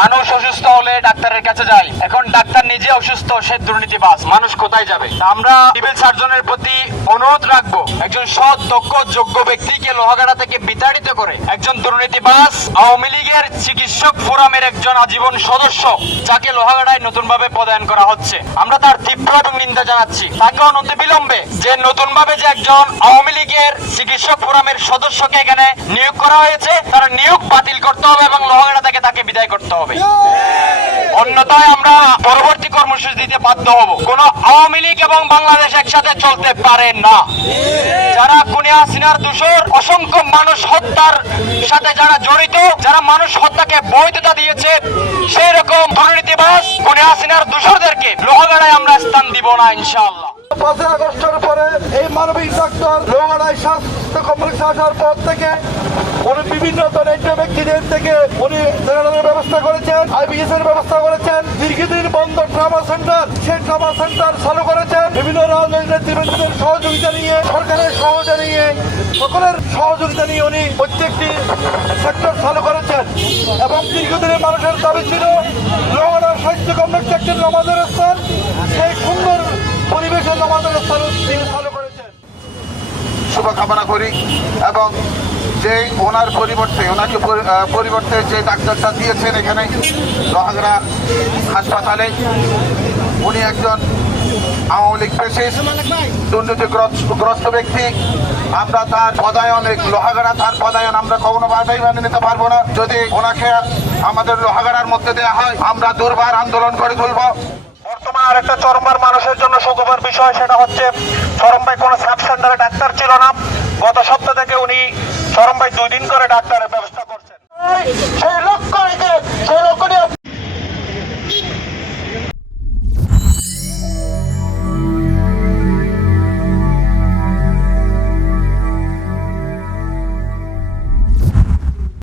মানুষ অসুস্থ হলে ডাক্তারের কাছে যায়, এখন ডাক্তার নিজে অসুস্থ, সে দুর্নীতিবাজ, মানুষ কোথায় যাবে? আমরা সিভিল সার্জনের প্রতি অনুরোধ রাখবো, একজন সৎ দক্ষ যোগ্য ব্যক্তিকে লোহাগাড়া থেকে বিতাড়িত করে একজন দুর্নীতিবাজ আওয়ামী লীগের চিকিৎসক ফোরামের একজন আজীবন সদস্য, যাকে লোহাগাড়ায় নতুন ভাবে পদায়ন করা হচ্ছে, আমরা তার তীব্র নিন্দা জানাচ্ছি। তাকে অনতিবিলম্বে যে নতুন ভাবে যে একজন আওয়ামী লীগের চিকিৎসক ফোরামের সদস্যকে এখানে নিয়োগ করা হয়েছে, তার নিয়োগ বাতিল করতে হবে এবং লোহাগাড়া থেকে তাকে বিদায় করতে হবে। অন্যথায় আমরা পরবর্তী কর্মসূচি দিতে বাধ্য হব। কোন আওয়ামী লীগ এবং বাংলাদেশ একসাথে চলতে পারে না। যারা খুনি হাসিনার দোষর, অসংখ্য মানুষ হত্যার সাথে যারা জড়িত, যারা মানুষ হত্যাকে বৈধতা দিয়েছে, সেই রকম দুর্নীতিবাজ খুনি হাসিনার দোষরদেরকে লোহাগাড়ায় আমরা স্থান দিব না ইনশাআল্লাহ। 5 আগস্টের পরে এই মানবিক ডাক্তার লোহাগাড়ায় স্বাস্থ্য কমপ্লেক্সে আসার পর থেকে উনি বিভিন্ন ধরনের ব্যক্তিদের থেকে উনি ব্যবস্থা করেছেন, IBS এর ব্যবস্থা করেছেন, দীর্ঘদিন বন্ধ ট্রমা সেন্টার, সেই ট্রমা সেন্টার চালু করেছেন, বিভিন্ন রাজনৈতিক নেতৃবৃন্দদের সহযোগিতা নিয়ে, সরকারের সহযোগিতা নিয়ে, সকলের সহযোগিতা নিয়ে উনি প্রত্যেকটি সেক্টর চালু করেছেন এবং দীর্ঘদিনের মানুষের দাবি ছিল লোহাগাড়ার স্বাস্থ্য কমপ্লেক্স একটি নামাজের স্থান, সেই সুন্দর পরিবেশে নামাজের স্থান তিনি চালু করেছেন। শুভকামনা করি এবং যে ওনার পরিবর্তে পরিবর্তে যে ডাক্তারটা দিয়েছেন এখানে লোহাগাড়া হাসপাতালে, উনি একজন আওয়ামী লীগ পেশিস্ট দুর্নীতিগ্রস্ত ব্যক্তি। আমরা তার পদায়ন, লোহাগাড়া তার পদায়ন আমরা কোনোভাবেই মেনে নিতে পারবো না। যদি ওনাকে আমাদের লোহাগাড়ার মধ্যে দেওয়া হয়, আমরা দুর্বার আন্দোলন করে তুলব। বর্তমানে আরেকটা চরমবার মানুষের জন্য সুখবর বিষয়, সেটা হচ্ছে চরমবাই কোনো সাব সেন্টারে ডাক্তার ছিল না। গত সপ্তাহ থেকে উনি চরমবাই 2 দিন করে ডাক্তারের ব্যবস্থা করছেন। সেই লক্ষ্য